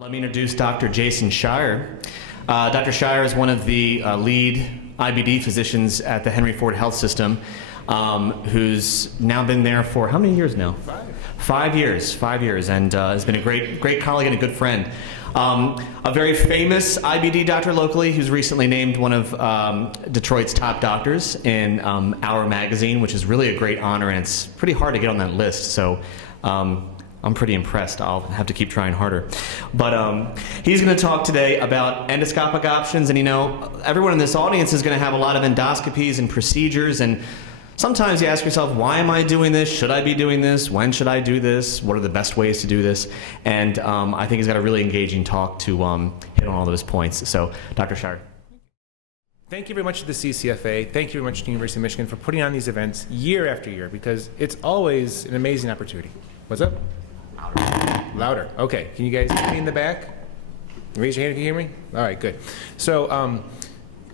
Let me introduce Dr. Jason Schaier. Dr. Schaier is one of the lead IBD physicians at the Henry Ford Health System, who's now been there for how many years now? 5 years, and has been a great colleague and a good friend. A very famous IBD doctor locally who's recently named one of Detroit's top doctors in Our magazine, which is really a great honor, and it's pretty hard to get on that list. So I'm pretty impressed. I'll have to keep trying harder. But he's going to talk today about endoscopic options. And you know, everyone in this audience is going to have a lot of endoscopies and procedures. And sometimes you ask yourself, why am I doing this? Should I be doing this? When should I do this? What are the best ways to do this? And I think he's got a really engaging talk to hit on all those points. So, Dr. Schaier. Thank you very much to the CCFA. Thank you very much to the University of Michigan for putting on these events year after year, because it's always an amazing opportunity. What's up? Louder. Okay. Can you guys hear me in the back? Raise your hand if you hear me. All right, good. So,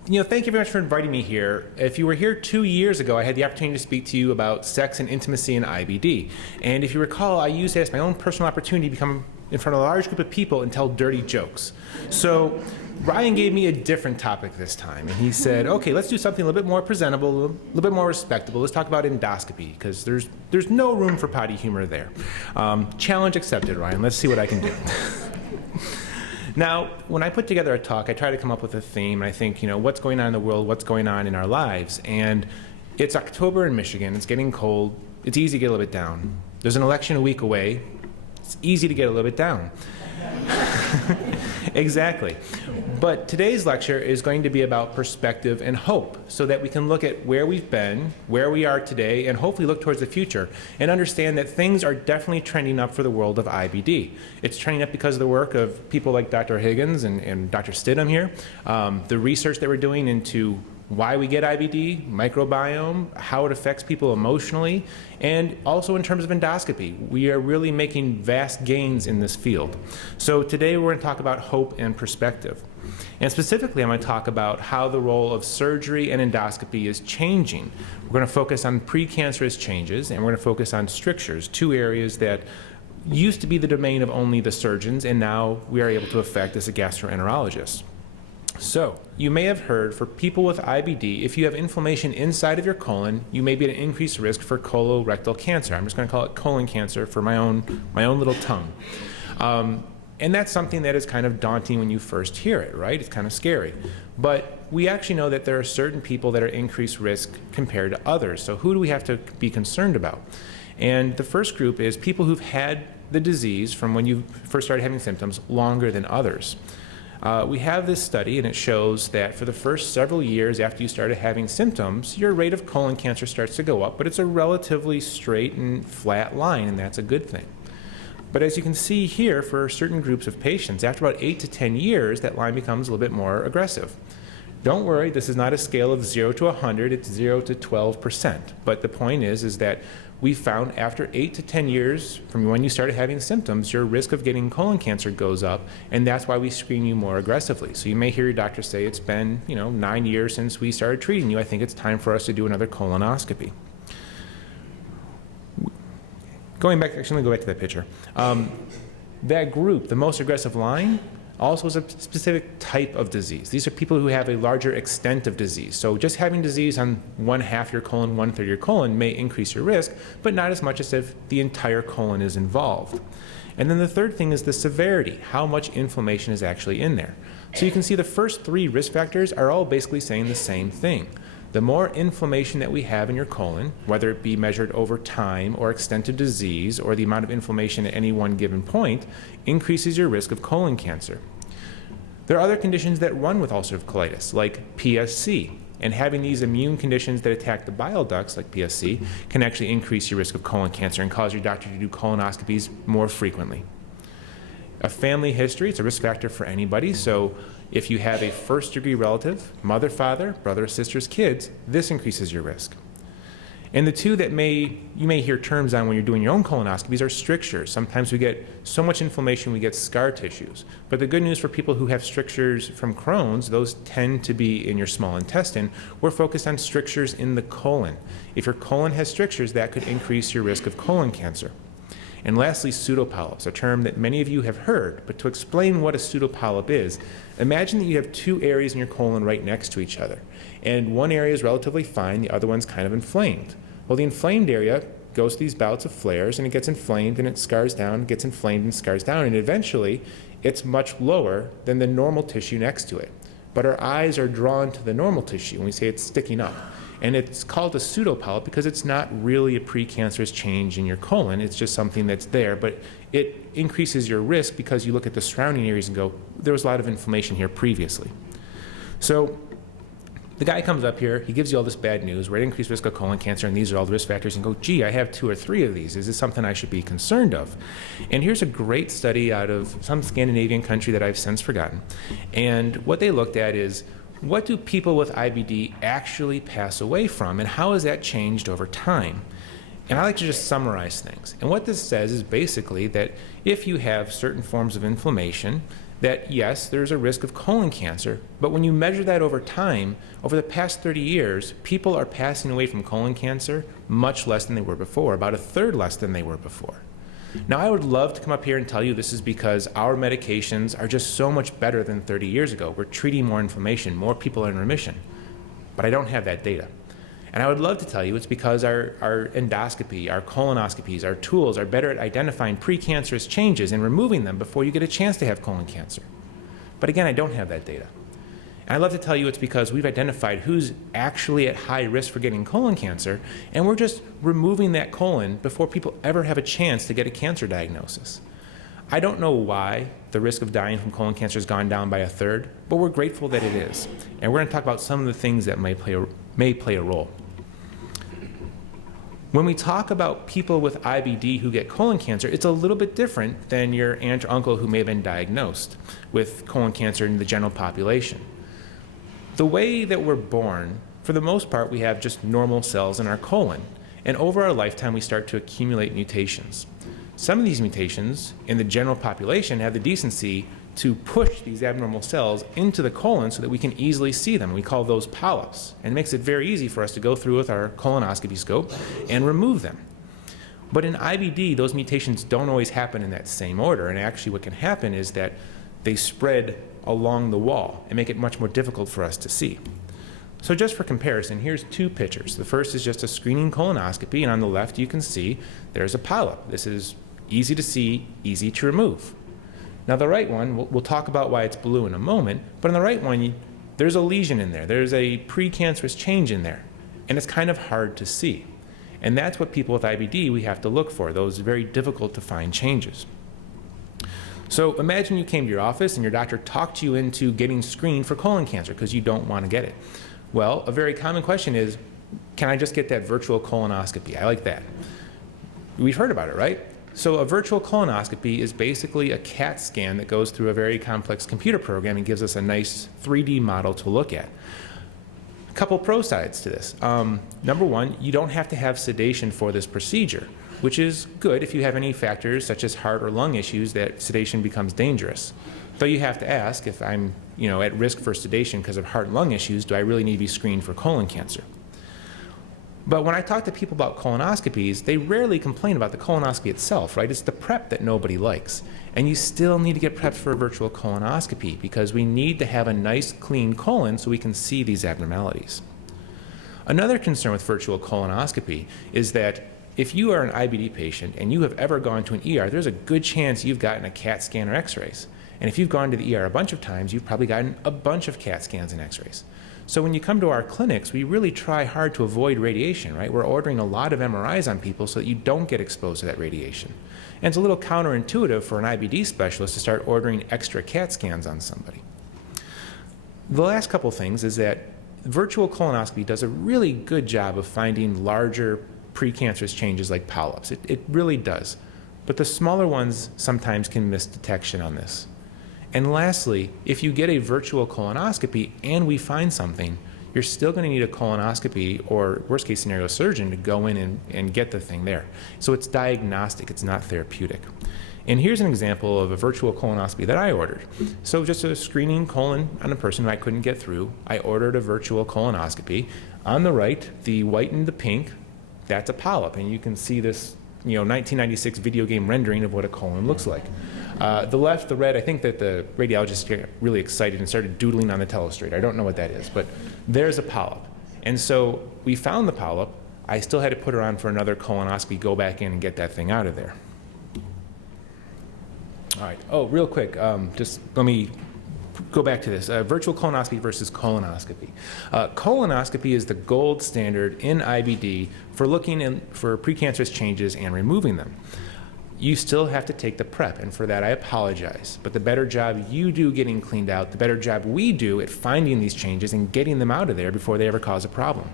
thank you very much for inviting me here. If you were here 2 years ago, I had the opportunity to speak to you about sex and intimacy in IBD. And if you recall, I used it as my own personal opportunity to come in front of a large group of people and tell dirty jokes. So Ryan gave me a different topic this time, and he said, okay, let's do something a little bit more presentable, a little bit more respectable. Let's talk about endoscopy, because there's no room for potty humor there. Challenge accepted, Ryan. Let's see what I can do. Now, when I put together a talk, I try to come up with a theme, and I think, what's going on in the world, what's going on in our lives, and it's October in Michigan, it's getting cold, it's easy to get a little bit down. There's an election a week away, it's easy to get a little bit down. Exactly. But today's lecture is going to be about perspective and hope, so that we can look at where we've been, where we are today, and hopefully look towards the future and understand that things are definitely trending up for the world of IBD. It's trending up because of the work of people like Dr. Higgins and Dr. Stidham here, the research that we're doing into why we get IBD, microbiome, how it affects people emotionally, and also in terms of endoscopy. We are really making vast gains in this field. So today we're going to talk about hope and perspective. And specifically, I'm going to talk about how the role of surgery and endoscopy is changing. We're going to focus on precancerous changes, and we're going to focus on strictures, two areas that used to be the domain of only the surgeons, and now we are able to affect as a gastroenterologist. So, you may have heard, for people with IBD, if you have inflammation inside of your colon, you may be at an increased risk for colorectal cancer. I'm just going to call it colon cancer for my own little tongue. And that's something that is kind of daunting when you first hear it, right? It's kind of scary. But we actually know that there are certain people that are increased risk compared to others. So who do we have to be concerned about? And the first group is people who've had the disease from when you first started having symptoms longer than others. We have this study, and it shows that for the first several years after you started having symptoms, your rate of colon cancer starts to go up, but it's a relatively straight and flat line, and that's a good thing. But as you can see here, for certain groups of patients, after about 8 to 10 years, that line becomes a little bit more aggressive. Don't worry, this is not a scale of 0 to 100, it's 0 to 12%. But the point is that we found after 8 to 10 years from when you started having symptoms, your risk of getting colon cancer goes up, and that's why we screen you more aggressively. So you may hear your doctor say, it's been 9 years since we started treating you. I think it's time for us to do another colonoscopy. Going back, actually, let me go back to that picture. That group, the most aggressive line, also is a specific type of disease. These are people who have a larger extent of disease. So just having disease on 1/2 your colon, 1/3 your colon may increase your risk, but not as much as if the entire colon is involved. And then the third thing is the severity, how much inflammation is actually in there. So you can see the first 3 risk factors are all basically saying the same thing. The more inflammation that we have in your colon, whether it be measured over time or extent of disease or the amount of inflammation at any one given point, increases your risk of colon cancer. There are other conditions that run with ulcerative colitis, like PSC, and having these immune conditions that attack the bile ducts, like PSC, can actually increase your risk of colon cancer and cause your doctor to do colonoscopies more frequently. A family history, it's a risk factor for anybody, so if you have a first-degree relative, mother, father, brother, sisters, kids, this increases your risk. And the two that you may hear terms on when you're doing your own colonoscopies are strictures. Sometimes we get so much inflammation we get scar tissues. But the good news for people who have strictures from Crohn's, those tend to be in your small intestine. We're focused on strictures in the colon. If your colon has strictures, that could increase your risk of colon cancer. And lastly, pseudopolyps, a term that many of you have heard. But to explain what a pseudopolyp is, imagine that you have two areas in your colon right next to each other. And one area is relatively fine, the other one's kind of inflamed. Well, the inflamed area goes through these bouts of flares, and it gets inflamed, and it scars down, gets inflamed, and scars down, and eventually it's much lower than the normal tissue next to it. But our eyes are drawn to the normal tissue, and we say it's sticking up. And it's called a pseudopolyp because it's not really a precancerous change in your colon. It's just something that's there, but it increases your risk because you look at the surrounding areas and go, there was a lot of inflammation here previously. So the guy comes up here, he gives you all this bad news, we're at increased risk of colon cancer, and these are all the risk factors, and go, gee, I have 2 or 3 of these. Is this something I should be concerned of? And here's a great study out of some Scandinavian country that I've since forgotten. And what they looked at is, what do people with IBD actually pass away from, and how has that changed over time? And I like to just summarize things. And what this says is basically that if you have certain forms of inflammation, that yes, there's a risk of colon cancer, but when you measure that over time, over the past 30 years, people are passing away from colon cancer much less than they were before, about 1/3 less than they were before. Now, I would love to come up here and tell you this is because our medications are just so much better than 30 years ago. We're treating more inflammation, more people are in remission, but I don't have that data. And I would love to tell you it's because our endoscopy, our colonoscopies, our tools are better at identifying precancerous changes and removing them before you get a chance to have colon cancer. But again, I don't have that data. And I'd love to tell you it's because we've identified who's actually at high risk for getting colon cancer, and we're just removing that colon before people ever have a chance to get a cancer diagnosis. I don't know why the risk of dying from colon cancer has gone down by 1/3, but we're grateful that it is. And we're going to talk about some of the things that may play a role. When we talk about people with IBD who get colon cancer, it's a little bit different than your aunt or uncle who may have been diagnosed with colon cancer in the general population. The way that we're born, for the most part, we have just normal cells in our colon. And over our lifetime, we start to accumulate mutations. Some of these mutations in the general population have the decency to push these abnormal cells into the colon so that we can easily see them. We call those polyps. And it makes it very easy for us to go through with our colonoscopy scope and remove them. But in IBD, those mutations don't always happen in that same order. And actually what can happen is that they spread along the wall and make it much more difficult for us to see. So just for comparison, here's 2 pictures. The first is just a screening colonoscopy, and on the left you can see there's a polyp. This is easy to see, easy to remove. Now the right one, we'll talk about why it's blue in a moment, but on the right one, there's a lesion in there. There's a precancerous change in there, and it's kind of hard to see. And that's what people with IBD we have to look for, those very difficult to find changes. So imagine you came to your office and your doctor talked you into getting screened for colon cancer because you don't want to get it. Well, a very common question is, can I just get that virtual colonoscopy? I like that. We've heard about it, right? So a virtual colonoscopy is basically a CAT scan that goes through a very complex computer program and gives us a nice 3D model to look at. A couple pro sides to this. Number one, you don't have to have sedation for this procedure, which is good if you have any factors such as heart or lung issues that sedation becomes dangerous. Though you have to ask, if I'm at risk for sedation because of heart and lung issues, do I really need to be screened for colon cancer? But when I talk to people about colonoscopies, they rarely complain about the colonoscopy itself, right? It's the prep that nobody likes. And you still need to get prepped for a virtual colonoscopy because we need to have a nice clean colon so we can see these abnormalities. Another concern with virtual colonoscopy is that if you are an IBD patient and you have ever gone to an ER, there's a good chance you've gotten a CAT scan or x-rays. And if you've gone to the ER a bunch of times, you've probably gotten a bunch of CAT scans and x-rays. So when you come to our clinics, we really try hard to avoid radiation, right? We're ordering a lot of MRIs on people so that you don't get exposed to that radiation. And it's a little counterintuitive for an IBD specialist to start ordering extra CAT scans on somebody. The last couple things is that virtual colonoscopy does a really good job of finding larger precancerous changes like polyps. It really does. But the smaller ones sometimes can miss detection on this. And lastly, if you get a virtual colonoscopy and we find something, you're still going to need a colonoscopy or worst case scenario surgeon to go in and get the thing there. So it's diagnostic, it's not therapeutic. And here's an example of a virtual colonoscopy that I ordered. So just a screening colon on a person who I couldn't get through, I ordered a virtual colonoscopy. On the right, the white and the pink, that's a polyp, and you can see this 1996 video game rendering of what a colon looks like. The left, the red, I think that the radiologist got really excited and started doodling on the telestrator. I don't know what that is, but there's a polyp. And so we found the polyp. I still had to put her on for another colonoscopy, go back in and get that thing out of there. All right. Oh, real quick, just let me go back to this. Virtual colonoscopy versus colonoscopy. Colonoscopy is the gold standard in IBD for looking for precancerous changes and removing them. You still have to take the prep, and for that I apologize. But the better job you do getting cleaned out, the better job we do at finding these changes and getting them out of there before they ever cause a problem.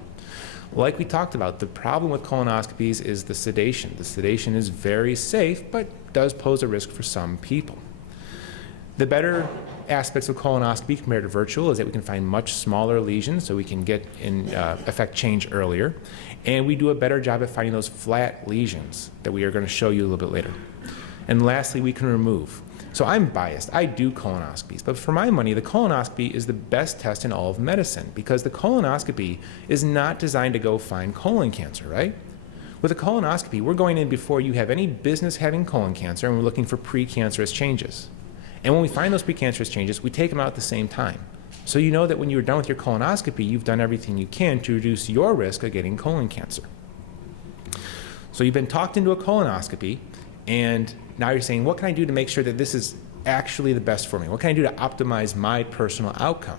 Like we talked about, the problem with colonoscopies is the sedation. The sedation is very safe, but does pose a risk for some people. The better aspects of colonoscopy compared to virtual is that we can find much smaller lesions, so we can get affect change earlier, and we do a better job at finding those flat lesions that we are going to show you a little bit later. And lastly, we can remove. So I'm biased. I do colonoscopies, but for my money, the colonoscopy is the best test in all of medicine because the colonoscopy is not designed to go find colon cancer, right? With a colonoscopy, we're going in before you have any business having colon cancer, and we're looking for precancerous changes. And when we find those precancerous changes, we take them out at the same time. So you know that when you're done with your colonoscopy, you've done everything you can to reduce your risk of getting colon cancer. So you've been talked into a colonoscopy, and now you're saying, what can I do to make sure that this is actually the best for me? What can I do to optimize my personal outcome?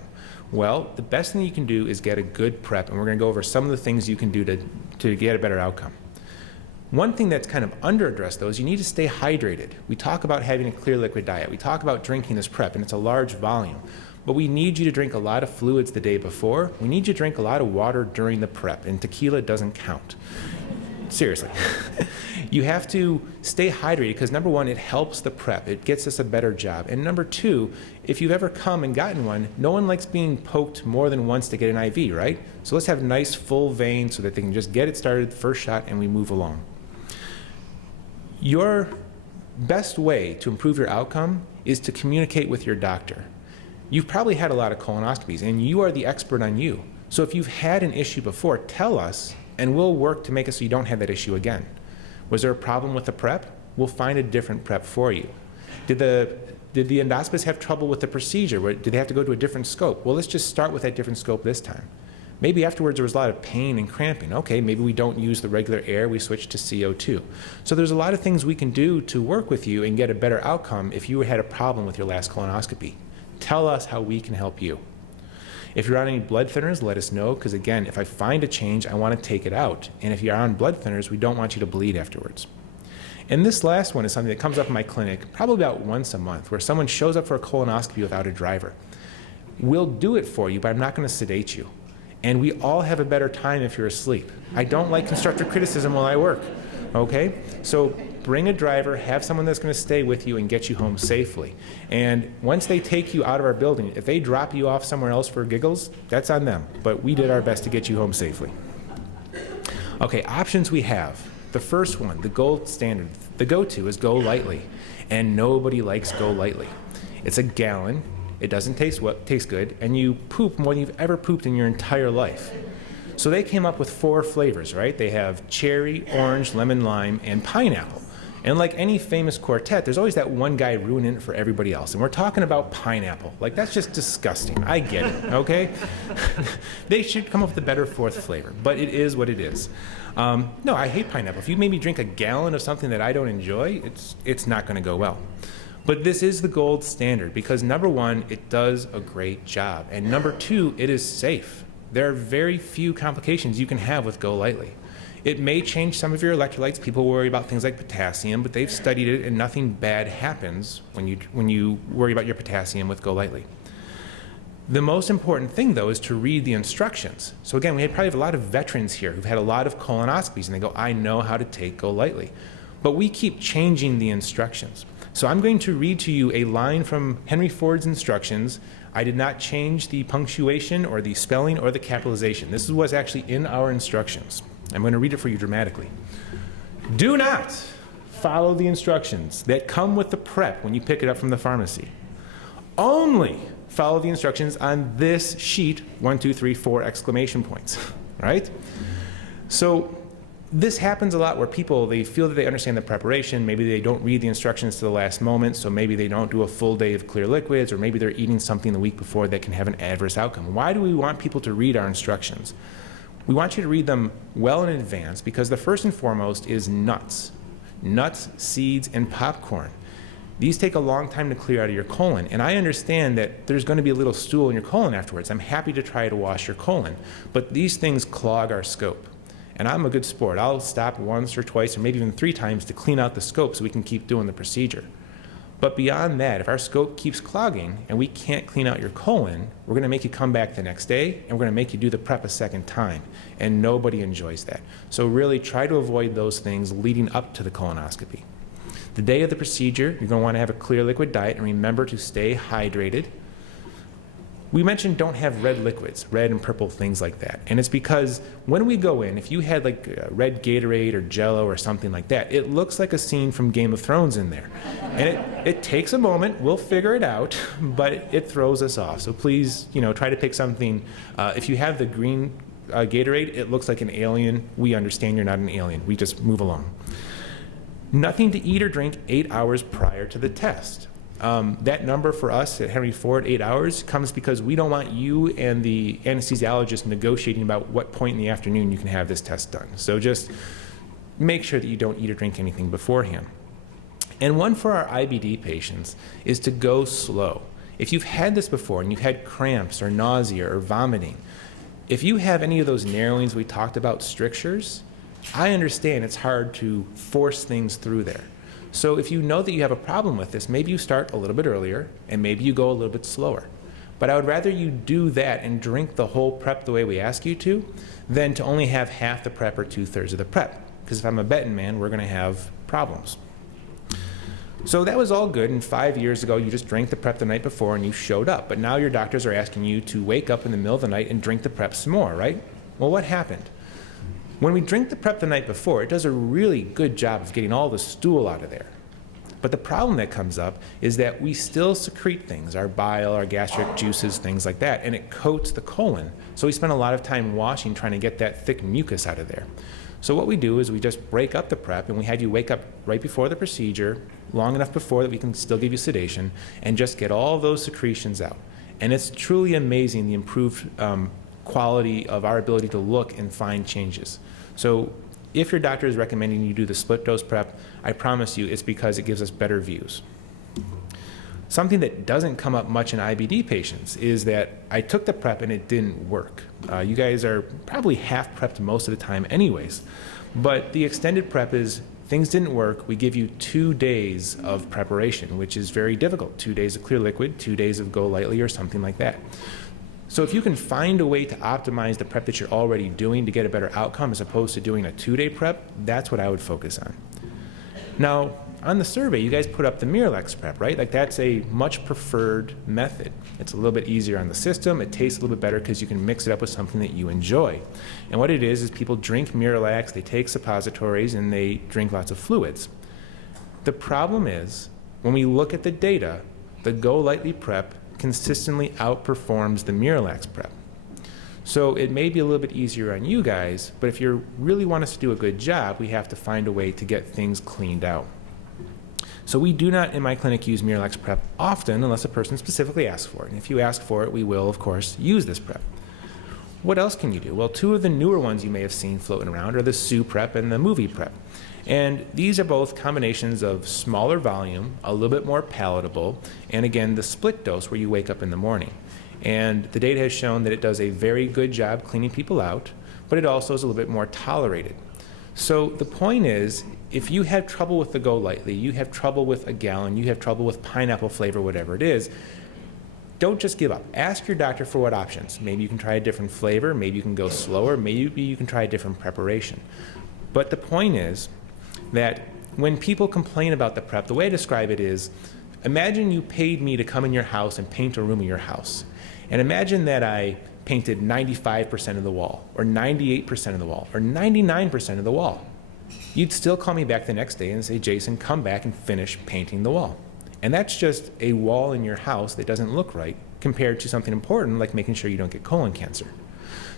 Well, the best thing you can do is get a good prep, and we're going to go over some of the things you can do to get a better outcome. One thing that's kind of under-addressed, though, is you need to stay hydrated. We talk about having a clear liquid diet. We talk about drinking this prep, and it's a large volume. But we need you to drink a lot of fluids the day before. We need you to drink a lot of water during the prep, and tequila doesn't count. Seriously. You have to stay hydrated because, number one, it helps the prep. It gets us a better job. And number two, if you've ever come and gotten one, no one likes being poked more than once to get an IV, right? So let's have nice full veins so that they can just get it started, first shot, and we move along. Your best way to improve your outcome is to communicate with your doctor. You've probably had a lot of colonoscopies, and you are the expert on you. So if you've had an issue before, tell us, and we'll work to make it so you don't have that issue again. Was there a problem with the prep? We'll find a different prep for you. Did the endoscopists have trouble with the procedure? Did they have to go to a different scope? Well, let's just start with that different scope this time. Maybe afterwards there was a lot of pain and cramping. Okay, maybe we don't use the regular air, we switch to CO2. So there's a lot of things we can do to work with you and get a better outcome if you had a problem with your last colonoscopy. Tell us how we can help you. If you're on any blood thinners, let us know, because again, if I find a change, I want to take it out. And if you're on blood thinners, we don't want you to bleed afterwards. And this last one is something that comes up in my clinic probably about once a month, where someone shows up for a colonoscopy without a driver. We'll do it for you, but I'm not going to sedate you. And we all have a better time if you're asleep. I don't like constructive criticism while I work, okay? So bring a driver, have someone that's going to stay with you and get you home safely. And once they take you out of our building, if they drop you off somewhere else for giggles, that's on them. But we did our best to get you home safely. Okay, options we have. The first one, the gold standard, the go-to is Golytely. And nobody likes Golytely. It's a gallon. It doesn't taste good, and you poop more than you've ever pooped in your entire life. So they came up with 4 flavors, right? They have cherry, orange, lemon, lime, and pineapple. And like any famous quartet, there's always that one guy ruining it for everybody else. And we're talking about pineapple. Like, that's just disgusting. I get it, okay? They should come up with a better 4th flavor, but it is what it is. No, I hate pineapple. If you made me drink a gallon of something that I don't enjoy, it's not going to go well. But this is the gold standard because, number one, it does a great job. And number 2, it is safe. There are very few complications you can have with Golytely. It may change some of your electrolytes. People worry about things like potassium, but they've studied it, and nothing bad happens when you worry about your potassium with Golytely. The most important thing, though, is to read the instructions. So again, we probably have a lot of veterans here who've had a lot of colonoscopies, and they go, I know how to take Golytely. But we keep changing the instructions. So I'm going to read to you a line from Henry Ford's instructions. I did not change the punctuation or the spelling or the capitalization. This is what's actually in our instructions. I'm going to read it for you dramatically. Do not follow the instructions that come with the prep when you pick it up from the pharmacy. Only follow the instructions on this sheet, 1, 2, 3, 4 exclamation points, right? So This happens a lot where people, they feel that they understand the preparation, maybe they don't read the instructions to the last moment, so maybe they don't do a full day of clear liquids, or maybe they're eating something the week before that can have an adverse outcome. Why do we want people to read our instructions? We want you to read them well in advance because the first and foremost is nuts. Nuts, seeds, and popcorn. These take a long time to clear out of your colon, and I understand that there's going to be a little stool in your colon afterwards. I'm happy to try to wash your colon, but these things clog our scope. And I'm a good sport. I'll stop once or twice or maybe even 3 times to clean out the scope so we can keep doing the procedure. But beyond that, if our scope keeps clogging and we can't clean out your colon, we're going to make you come back the next day and we're going to make you do the prep a second time. And nobody enjoys that. So really try to avoid those things leading up to the colonoscopy. The day of the procedure, you're going to want to have a clear liquid diet and remember to stay hydrated. We mentioned don't have red liquids, red and purple, things like that. And it's because when we go in, if you had like red Gatorade or Jello or something like that, it looks like a scene from Game of Thrones in there. And it takes a moment, we'll figure it out, but it throws us off. So please, try to pick something. If you have the green Gatorade, it looks like an alien. We understand you're not an alien. We just move along. Nothing to eat or drink 8 hours prior to the test. That number for us at Henry Ford, 8 hours, comes because we don't want you and the anesthesiologist negotiating about what point in the afternoon you can have this test done. So just make sure that you don't eat or drink anything beforehand. And one for our IBD patients is to go slow. If you've had this before and you've had cramps or nausea or vomiting, if you have any of those narrowings we talked about, strictures, I understand it's hard to force things through there. So if you know that you have a problem with this, maybe you start a little bit earlier and maybe you go a little bit slower. But I would rather you do that and drink the whole prep the way we ask you to than to only have half the prep or 2/3 of the prep. Because if I'm a betting man, we're going to have problems. So that was all good, and 5 years ago you just drank the prep the night before and you showed up. But now your doctors are asking you to wake up in the middle of the night and drink the prep some more, right? Well, what happened? When we drink the prep the night before, it does a really good job of getting all the stool out of there. But the problem that comes up is that we still secrete things, our bile, our gastric juices, things like that, and it coats the colon. So we spend a lot of time washing, trying to get that thick mucus out of there. So what we do is we just break up the prep and we have you wake up right before the procedure, long enough before that we can still give you sedation, and just get all those secretions out. And it's truly amazing the improved quality of our ability to look and find changes. So if your doctor is recommending you do the split dose prep, I promise you it's because it gives us better views. Something that doesn't come up much in IBD patients is that I took the prep and it didn't work. You guys are probably half prepped most of the time anyways, but the extended prep is things didn't work. We give you 2 days of preparation, which is very difficult. 2 days of clear liquid, 2 days of Golytely or something like that. So if you can find a way to optimize the prep that you're already doing to get a better outcome as opposed to doing a 2-day prep, that's what I would focus on. Now, on the survey, you guys put up the Miralax prep, right? Like that's a much preferred method. It's a little bit easier on the system. It tastes a little bit better because you can mix it up with something that you enjoy. And what it is people drink Miralax, they take suppositories, and they drink lots of fluids. The problem is, when we look at the data, the Golytely prep consistently outperforms the Miralax prep. So it may be a little bit easier on you guys, but if you really want us to do a good job, we have to find a way to get things cleaned out. So we do not, in my clinic, use Miralax prep often unless a person specifically asks for it. And if you ask for it, we will, of course, use this prep. What else can you do? Well, 2 of the newer ones you may have seen floating around are the Suprep and the MoviPrep. And these are both combinations of smaller volume, a little bit more palatable, and again, the split dose where you wake up in the morning. And the data has shown that it does a very good job cleaning people out, but it also is a little bit more tolerated. So the point is, if you have trouble with the Golytely, you have trouble with a gallon, you have trouble with pineapple flavor, whatever it is, don't just give up. Ask your doctor for what options. Maybe you can try a different flavor, maybe you can go slower, maybe you can try a different preparation. But the point is that when people complain about the prep, the way I describe it is, imagine you paid me to come in your house and paint a room in your house. And imagine that I painted 95% of the wall, or 98% of the wall, or 99% of the wall. You'd still call me back the next day and say, Jason, come back and finish painting the wall. And that's just a wall in your house that doesn't look right compared to something important like making sure you don't get colon cancer.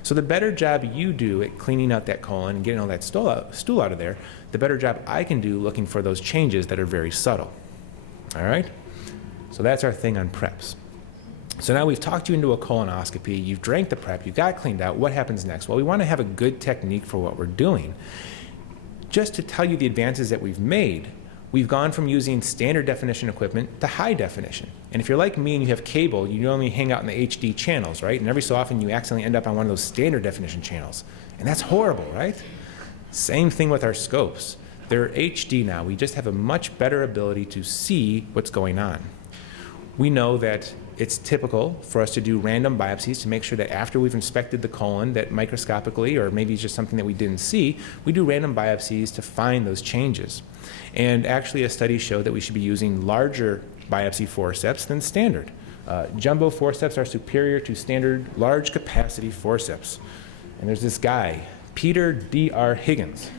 So the better job you do at cleaning out that colon and getting all that stool out of there, the better job I can do looking for those changes that are very subtle. All right? So that's our thing on preps. So now we've talked you into a colonoscopy, you've drank the prep, you got cleaned out. What happens next? Well, we want to have a good technique for what we're doing. Just to tell you the advances that we've made, we've gone from using standard definition equipment to high definition. And if you're like me and you have cable, you normally hang out in the HD channels, right? And every so often you accidentally end up on one of those standard definition channels. And that's horrible, right? Same thing with our scopes. They're HD now. We just have a much better ability to see what's going on. We know that it's typical for us to do random biopsies to make sure that after we've inspected the colon, that microscopically, or maybe it's just something that we didn't see, we do random biopsies to find those changes. And actually a study showed that we should be using larger biopsy forceps than standard. Jumbo forceps are superior to standard large capacity forceps. And there's this guy, Peter D.R. Higgins.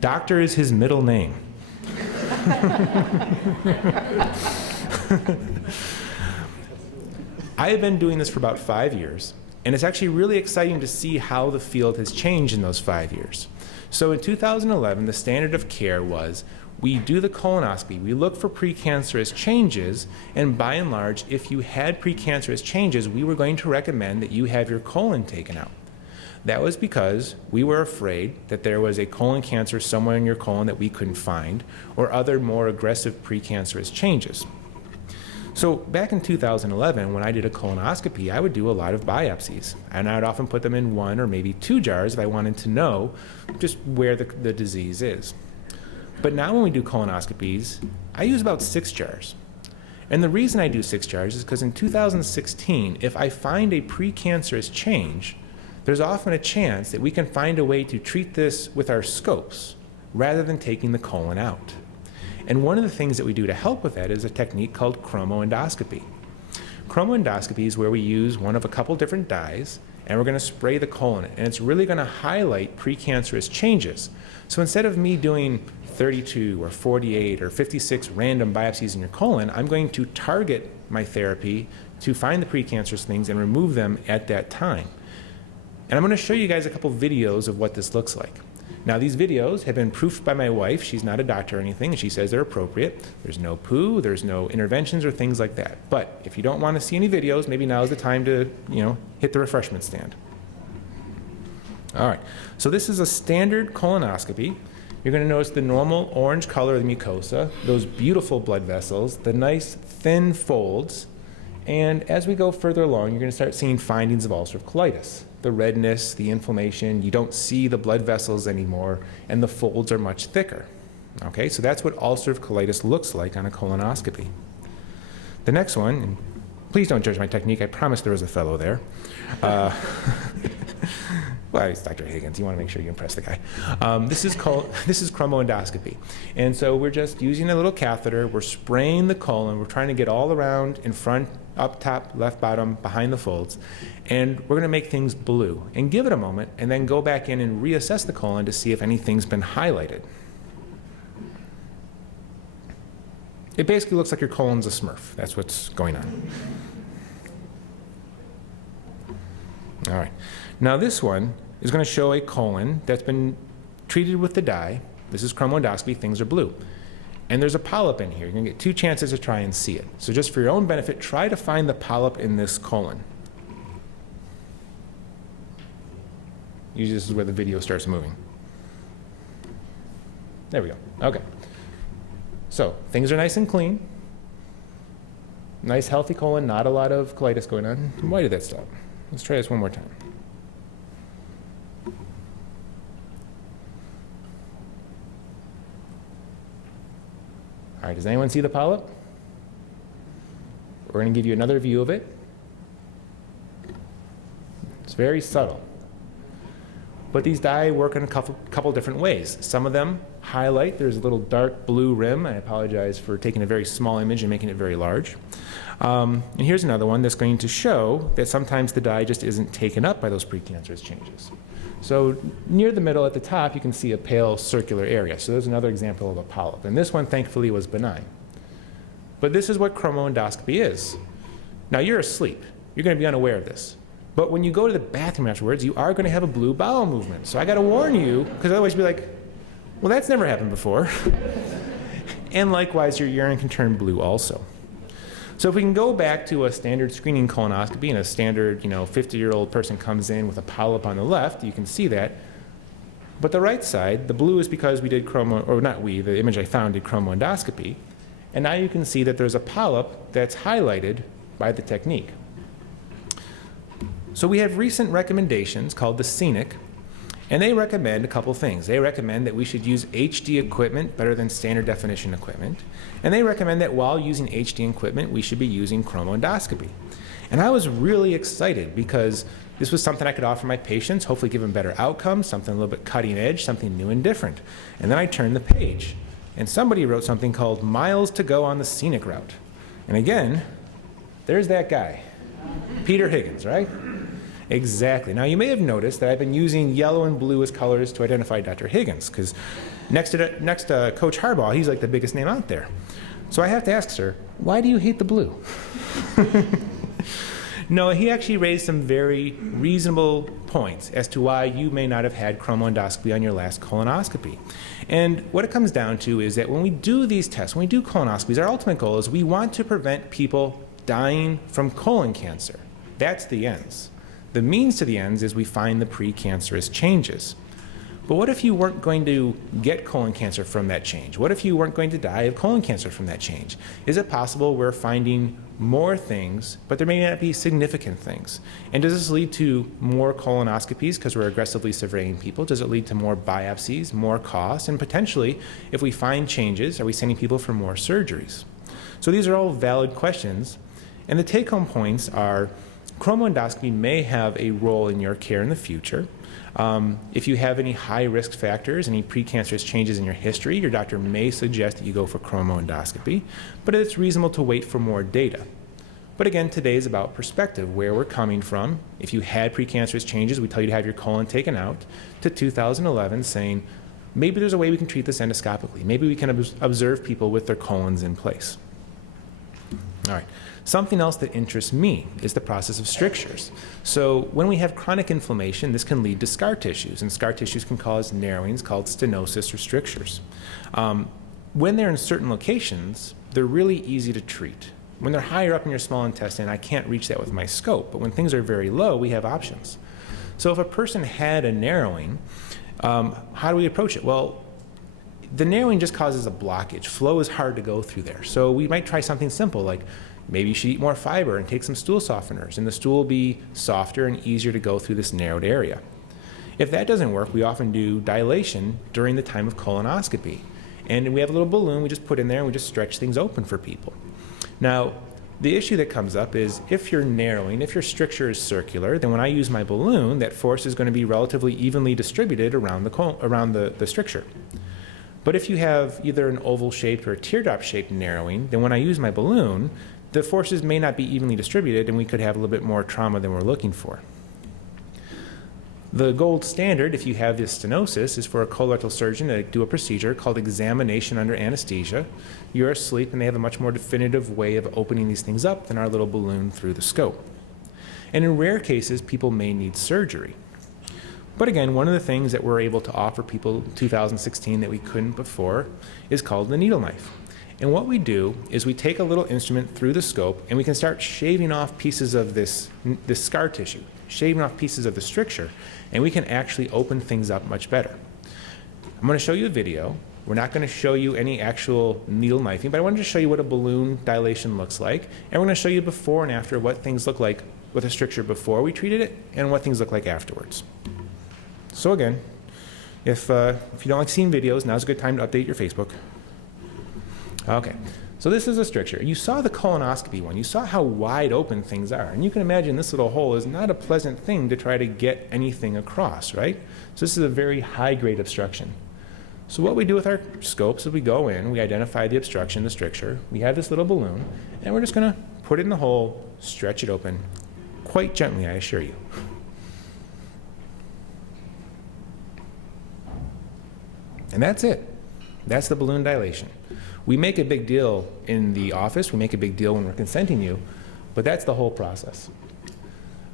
Doctor is his middle name. I have been doing this for about 5 years, and it's actually really exciting to see how the field has changed in those 5 years. So in 2011, the standard of care was we do the colonoscopy, we look for precancerous changes, and by and large, if you had precancerous changes, we were going to recommend that you have your colon taken out. That was because we were afraid that there was a colon cancer somewhere in your colon that we couldn't find, or other more aggressive precancerous changes. So back in 2011, when I did a colonoscopy, I would do a lot of biopsies, and I would often put them in 1 or maybe 2 jars if I wanted to know just where the disease is. But now when we do colonoscopies, I use about 6 jars. And the reason I do 6 jars is because in 2016, if I find a precancerous change, there's often a chance that we can find a way to treat this with our scopes rather than taking the colon out. And one of the things that we do to help with that is a technique called chromoendoscopy. Chromoendoscopy is where we use one of a couple different dyes, and we're going to spray the colon, and it's really going to highlight precancerous changes. So instead of me doing 32 or 48 or 56 random biopsies in your colon, I'm going to target my therapy to find the precancerous things and remove them at that time. And I'm going to show you guys a couple videos of what this looks like. Now, these videos have been proofed by my wife. She's not a doctor or anything, and she says they're appropriate. There's no poo, there's no interventions or things like that. But if you don't want to see any videos, maybe now is the time to, hit the refreshment stand. All right, so this is a standard colonoscopy. You're going to notice the normal orange color of the mucosa, those beautiful blood vessels, the nice thin folds, and as we go further along, you're going to start seeing findings of ulcerative colitis. The redness, the inflammation, you don't see the blood vessels anymore, and the folds are much thicker. Okay, so that's what ulcerative colitis looks like on a colonoscopy. The next one, and please don't judge my technique, I promise there was a fellow there. Well, it's Dr. Higgins. You want to make sure you impress the guy. This is chromoendoscopy. And so we're just using a little catheter. We're spraying the colon. We're trying to get all around, in front, up top, left bottom, behind the folds. And we're going to make things blue. And give it a moment, and then go back in and reassess the colon to see if anything's been highlighted. It basically looks like your colon's a Smurf. That's what's going on. All right. Now this one is going to show a colon that's been treated with the dye. This is chromoendoscopy. Things are blue. And there's a polyp in here. You're going to get 2 chances to try and see it. So just for your own benefit, try to find the polyp in this colon. Usually this is where the video starts moving. There we go. Okay. So things are nice and clean. Nice healthy colon, not a lot of colitis going on. Why did that stop? Let's try this one more time. All right, does anyone see the polyp? We're going to give you another view of it. It's very subtle. But these dye work in a couple different ways. Some of them highlight. There's a little dark blue rim. I apologize for taking a very small image and making it very large. And here's another one that's going to show that sometimes the dye just isn't taken up by those precancerous changes. So near the middle at the top, you can see a pale circular area. So there's another example of a polyp. And this one, thankfully, was benign. But this is what chromoendoscopy is. Now, you're asleep. You're going to be unaware of this. But when you go to the bathroom afterwards, you are going to have a blue bowel movement. So I got to warn you, because otherwise you'll be like, well, that's never happened before. And likewise, your urine can turn blue also. So if we can go back to a standard screening colonoscopy and a standard, 50-year-old person comes in with a polyp on the left, you can see that. But the right side, the blue is because we did the image I found did chromoendoscopy. And now you can see that there's a polyp that's highlighted by the technique. So we have recent recommendations called the scenic, and they recommend a couple things. They recommend that we should use HD equipment better than standard definition equipment. And they recommend that while using HD equipment, we should be using chromoendoscopy. And I was really excited because this was something I could offer my patients, hopefully give them better outcomes, something a little bit cutting edge, something new and different. And then I turned the page, and somebody wrote something called miles to go on the scenic route. And again, there's that guy, Peter Higgins, right? Exactly. Now, you may have noticed that I've been using yellow and blue as colors to identify Dr. Higgins, because next to Coach Harbaugh, he's like the biggest name out there. So I have to ask, sir, why do you hate the blue? No, he actually raised some very reasonable points as to why you may not have had chromoendoscopy on your last colonoscopy. And what it comes down to is that when we do these tests, when we do colonoscopies, our ultimate goal is we want to prevent people dying from colon cancer. That's the ends. The means to the ends is we find the precancerous changes. But what if you weren't going to get colon cancer from that change? What if you weren't going to die of colon cancer from that change? Is it possible we're finding more things, but there may not be significant things? And does this lead to more colonoscopies because we're aggressively surveying people? Does it lead to more biopsies, more costs? And potentially, if we find changes, are we sending people for more surgeries? So these are all valid questions. And the take-home points are chromoendoscopy may have a role in your care in the future. If you have any high risk factors, any precancerous changes in your history, your doctor may suggest that you go for chromoendoscopy, but it's reasonable to wait for more data. But again, today is about perspective, where we're coming from. If you had precancerous changes, we tell you to have your colon taken out, to 2011 saying, maybe there's a way we can treat this endoscopically. Maybe we can observe people with their colons in place. All right. Something else that interests me is the process of strictures. So when we have chronic inflammation, this can lead to scar tissues, and scar tissues can cause narrowings called stenosis or strictures. When they're in certain locations, they're really easy to treat. When they're higher up in your small intestine, I can't reach that with my scope, but when things are very low, we have options. So if a person had a narrowing, how do we approach it? Well, the narrowing just causes a blockage. Flow is hard to go through there. So we might try something simple like maybe you should eat more fiber and take some stool softeners, and the stool will be softer and easier to go through this narrowed area. If that doesn't work, we often do dilation during the time of colonoscopy. And we have a little balloon we just put in there and we just stretch things open for people. Now, the issue that comes up is if you're narrowing, if your stricture is circular, then when I use my balloon, that force is going to be relatively evenly distributed around the stricture. But if you have either an oval-shaped or a teardrop-shaped narrowing, then when I use my balloon, the forces may not be evenly distributed, and we could have a little bit more trauma than we're looking for. The gold standard, if you have this stenosis, is for a colorectal surgeon to do a procedure called examination under anesthesia. You're asleep, and they have a much more definitive way of opening these things up than our little balloon through the scope. And in rare cases, people may need surgery. But again, one of the things that we're able to offer people in 2016 that we couldn't before is called the needle knife. And what we do is we take a little instrument through the scope and we can start shaving off pieces of this scar tissue, shaving off pieces of the stricture, and we can actually open things up much better. I'm going to show you a video. We're not going to show you any actual needle knifing, but I wanted to show you what a balloon dilation looks like, and we're going to show you before and after what things look like with a stricture before we treated it and what things look like afterwards. So again, if you don't like seeing videos, now's a good time to update your Facebook. Okay, so this is a stricture. You saw the colonoscopy one. You saw how wide open things are. And you can imagine this little hole is not a pleasant thing to try to get anything across, right? So this is a very high-grade obstruction. So what we do with our scopes is we go in, we identify the obstruction, the stricture. We have this little balloon, and we're just going to put it in the hole, stretch it open, quite gently, I assure you. And that's it. That's the balloon dilation. We make a big deal in the office, we make a big deal when we're consenting you, but that's the whole process.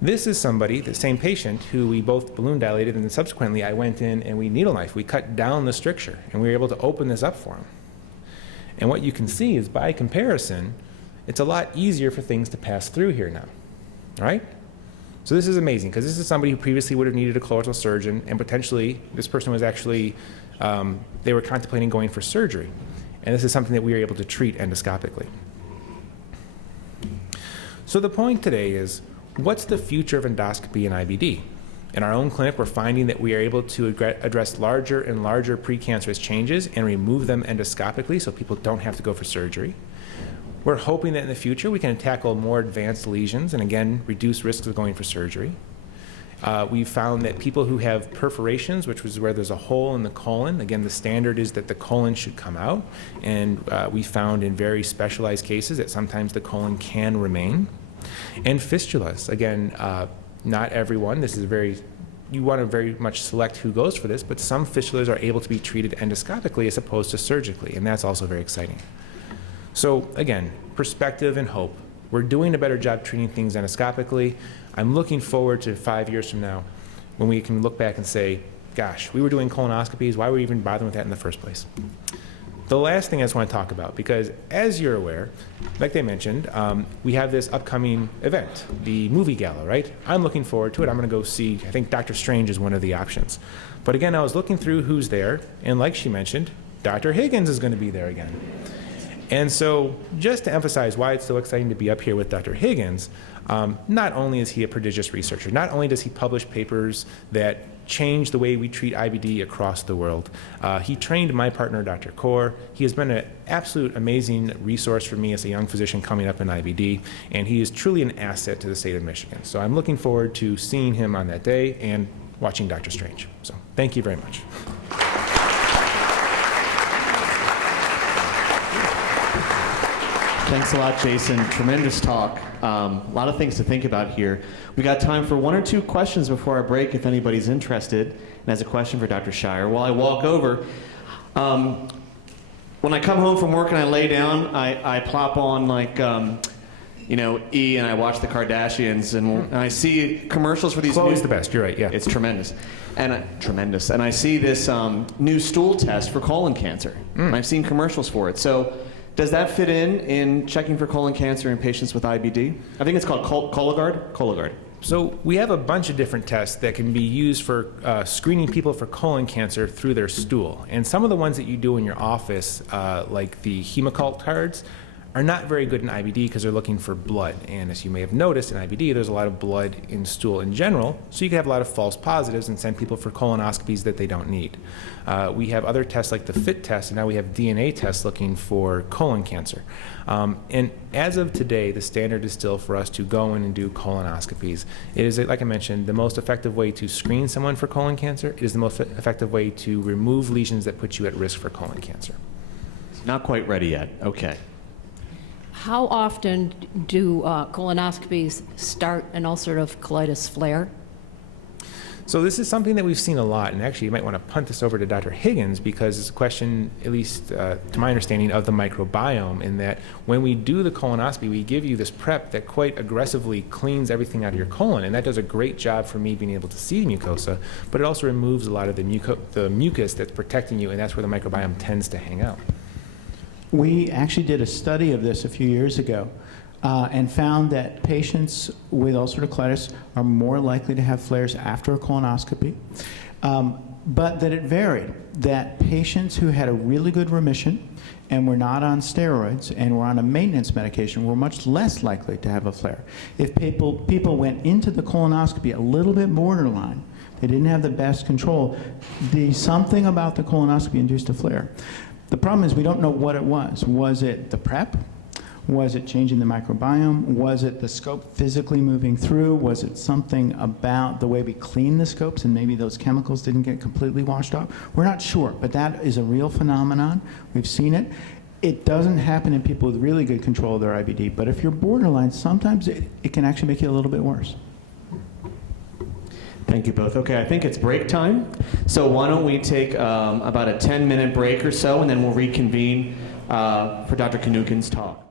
This is somebody, the same patient, who we both balloon dilated, and then subsequently I went in and we needle knife. We cut down the stricture, and we were able to open this up for him. And what you can see is, by comparison, it's a lot easier for things to pass through here now, right? So this is amazing, because this is somebody who previously would have needed a colorectal surgeon, and potentially this person was actually, they were contemplating going for surgery. And this is something that we were able to treat endoscopically. So the point today is, what's the future of endoscopy and IBD? In our own clinic, we're finding that we are able to address larger and larger precancerous changes and remove them endoscopically so people don't have to go for surgery. We're hoping that in the future we can tackle more advanced lesions and, again, reduce risks of going for surgery. We've found that people who have perforations, which was where there's a hole in the colon, again, the standard is that the colon should come out, and we found in very specialized cases that sometimes the colon can remain. And fistulas, again, not everyone, this is you want to very much select who goes for this, but some fistulas are able to be treated endoscopically as opposed to surgically, and that's also very exciting. So again, perspective and hope. We're doing a better job treating things endoscopically. I'm looking forward to 5 years from now when we can look back and say, gosh, we were doing colonoscopies, why were we even bothering with that in the first place? The last thing I just want to talk about, because as you're aware, like they mentioned, we have this upcoming event, the movie gala, right? I'm looking forward to it. I'm going to go see, I think Dr. Strange is one of the options. But again, I was looking through who's there, and like she mentioned, Dr. Higgins is going to be there again. And so just to emphasize why it's so exciting to be up here with Dr. Higgins, not only is he a prodigious researcher, not only does he publish papers that change the way we treat IBD across the world, he trained my partner, Dr. Kaur. He has been an absolute amazing resource for me as a young physician coming up in IBD, and he is truly an asset to the state of Michigan. So I'm looking forward to seeing him on that day and watching Dr. Strange. So thank you very much. Thanks a lot, Jason. Tremendous talk. A lot of things to think about here. We got time for 1 or 2 questions before our break, if anybody's interested and has a question for Dr. Schaier. While I walk over, when I come home from work and I lay down, I plop on like, E, and I watch the Kardashians, and I see commercials for these. Chloe's the best. You're right. Yeah, it's tremendous, tremendous. And I see this new stool test for colon cancer. And I've seen commercials for it. So, does that fit in checking for colon cancer in patients with IBD? I think it's called Cologuard. Cologuard. So we have a bunch of different tests that can be used for screening people for colon cancer through their stool. And some of the ones that you do in your office, like the Hemocult cards, are not very good in IBD because they're looking for blood. And as you may have noticed, in IBD, there's a lot of blood in stool in general, so you can have a lot of false positives and send people for colonoscopies that they don't need. We have other tests like the FIT test, and now we have DNA tests looking for colon cancer. And as of today, the standard is still for us to go in and do colonoscopies. It is, like I mentioned, the most effective way to screen someone for colon cancer. It is the most effective way to remove lesions that put you at risk for colon cancer. Not quite ready yet. Okay. How often do colonoscopies start an ulcerative colitis flare? So this is something that we've seen a lot, and actually you might want to punt this over to Dr. Higgins because it's a question, at least to my understanding, of the microbiome, in that when we do the colonoscopy, we give you this prep that quite aggressively cleans everything out of your colon, and that does a great job for me being able to see mucosa, but it also removes a lot of the mucus that's protecting you, and that's where the microbiome tends to hang out. We actually did a study of this a few years ago and found that patients with ulcerative colitis are more likely to have flares after a colonoscopy, but that it varied, that patients who had a really good remission and were not on steroids and were on a maintenance medication were much less likely to have a flare. If people went into the colonoscopy a little bit borderline, they didn't have the best control, something about the colonoscopy induced a flare. The problem is we don't know what it was. Was it the prep? Was it changing the microbiome? Was it the scope physically moving through? Was it something about the way we clean the scopes and maybe those chemicals didn't get completely washed off? We're not sure, but that is a real phenomenon. We've seen it. It doesn't happen in people with really good control of their IBD, but if you're borderline, sometimes it can actually make it a little bit worse. Thank you both. Okay, I think it's break time. So why don't we take about a 10-minute break or so, and then we'll reconvene for Dr. Kanukin's talk.